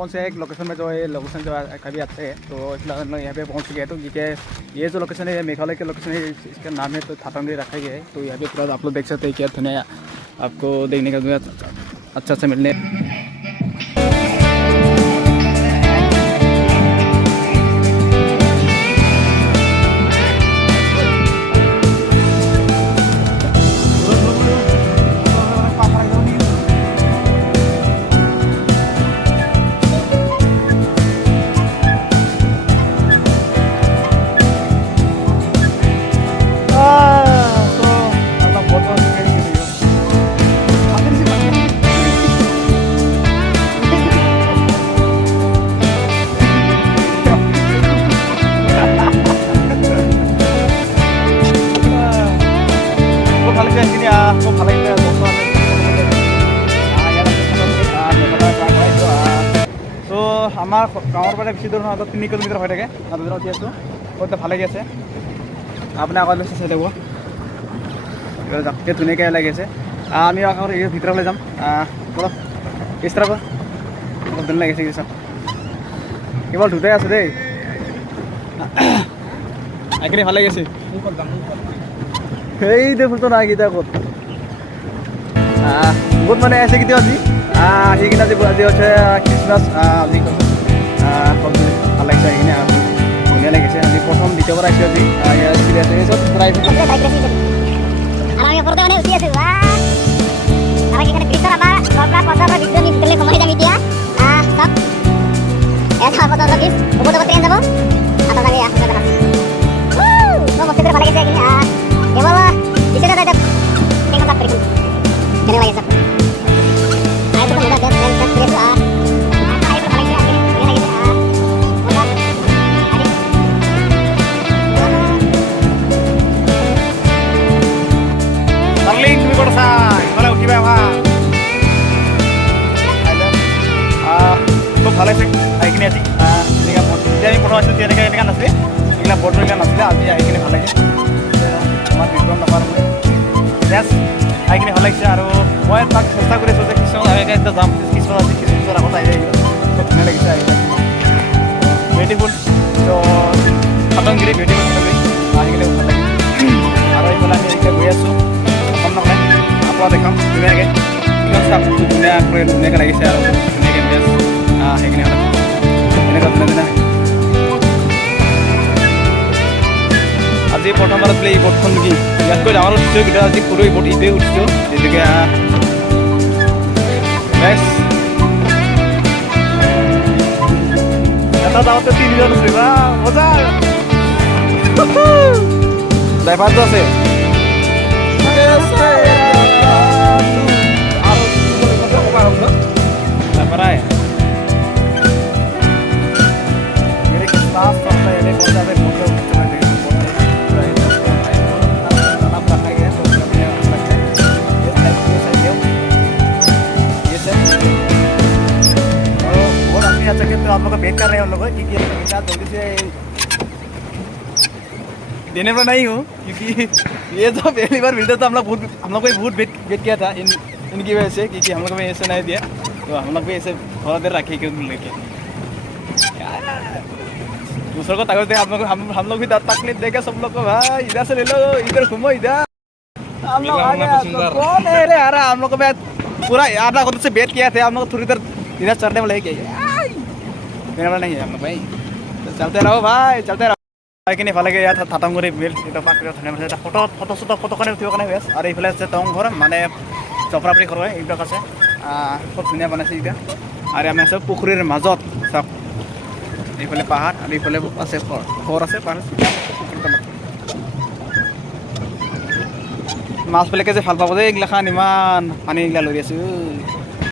पहुँचे एक लोकेशन में, जो है लोकेशन जो कभी आते हैं, तो फिलहाल हम लोग यहाँ पे पहुँच गए। तो ये जो लोकेशन है, ये मेघालय के लोकेशन है, इसका नाम है तो थाटंगरी रखा गया है। तो यहाँ पे फिलहाल आप लोग देख सकते हैं क्या धुनिया आपको देखने का अच्छा से मिलने। আমাৰ গাঁৱৰ পৰা বেছি দূৰ নহয়, 3 কিলোমিটাৰ হৈ থাকে। দুজন উঠি আছোঁ, বহুত ভালে লাগি আছে। আপুনি আগত চাই থাকব, যাকে ধুনীয়াকৈ লাগি আছে। আমি আকৌ এই ভিতৰলৈ যাম। অলপ ইষ্টাৰ অলপ ধুনীয়া লাগিছে কিছু, কেৱল দুটাই আছে দেই। এইখিনি ভাল লাগিছে। সেই দেখোনতো নাই কেইটা ক'ত বহুত মানে আছে কেতিয়া আজি সেইদিনা আজি হৈছে খ্ৰীষ্টমাছ। আজি ভাল লাগিছে, সেইখিনি ধুনীয়া লাগিছে। আমি প্ৰথম দ্বিতীয়বাৰ আহিছোঁ আজি খুব ভাল লাগিছে আহিখিনি আজি। যেতিয়া আমি প্ৰথম আছিলোঁ তেনেকৈ এনেকুৱা নাছিলে, এইবিলাক বৰ্ডৰ এইবিলাক নাছিলে। আজি আহিখিনি ভাল লাগিছে, আমাৰ বিক্ৰম নাপাৰ জাষ্ট আহিখিনি ভাল লাগিছে। আৰু মই তাক চেষ্টা কৰিছোঁ যে কিছুমান আগে এতিয়া যাম, কিছুমান আজি কিছুমান আগত আহি আহিব, খুব ধুনীয়া লাগিছে আহি। বিউটিফুল থাটংগিৰি বিউটিফুল আহিখিনি ভাল লাগিছে। আৰু এইফালে আমি এতিয়া গৈ আছোঁ অসম নকলে আপোনাৰ দেখাম ধুনীয়াকৈ ধুনীয়াকৈ লাগিছে আৰু ধুনীয়াকৈ বেছ সেইখিনি হ'লে এনেকুৱা ধুনীয়া আজি প্ৰথমবাৰ বোলে এই বোটখন নেকি ইয়াতকৈ ডাঙৰ উঠিছোঁ, কিন্তু আজি সৰু এই বোট ইটোৱে উঠিছোঁ। যিটোকে বেছ এটা যাওঁতে 3জন উঠিছে বা মজা। ড্ৰাইভাৰটো আছে Separai. Jadi kita sampai ini kita sampai mobil cuma di tanam belakang ya, sebelumnya belakang. ये और अपनी अच्छा कि तो आप लोग का वेट कर रहे हैं उन लोगों की जल्दी से देने पर नहीं हूँ, क्योंकि ये तो पहली बार मिलता था। हम लोग को बहुत वेट किया था इनकी वजह से, क्योंकि हम लोग को ऐसे नहीं दिया, तो हम लोग भी ऐसे थोड़ा देर रखे क्यों लेके दूसरों को तकलीफ दे। हम लोग भी तकलीफ देगा सब लोग को। भाई इधर से ले लो, इधर घूमो, इधर हम लोग आ गए। कौन है रे? अरे हम लोग को पूरा आधा घंटे से वेट किया थे। हम लोग थोड़ी देर इधर चढ़ने वाले क्या देने वाला नहीं है हम लोग भाई। तो चलते रहो भाई, चलते रहो। এইখিনি ভালে লাগে। ইয়াত থাটংগিৰি বিল এটা প্ৰাকৃতিক ধুনীয়া আছে। এটা ফটো কাৰণে উঠিবৰ কাৰণে বেছ। আৰু এইফালে আছে টং ঘৰ, মানে চপৰাপৰি ঘৰ হয়, এইবিলাক আছে। খুব ধুনীয়া বনাইছে এতিয়া। আৰু আমি আছোঁ পুখুৰীৰ মাজত, চাওক এইফালে পাহাৰ আৰু এইফালে আছে ঘৰ আছে পাহাৰ। মাছবিলাকে যে ভাল পাব যে এইগিলাখান, ইমান পানী এইগিলা লৈ আছোঁ।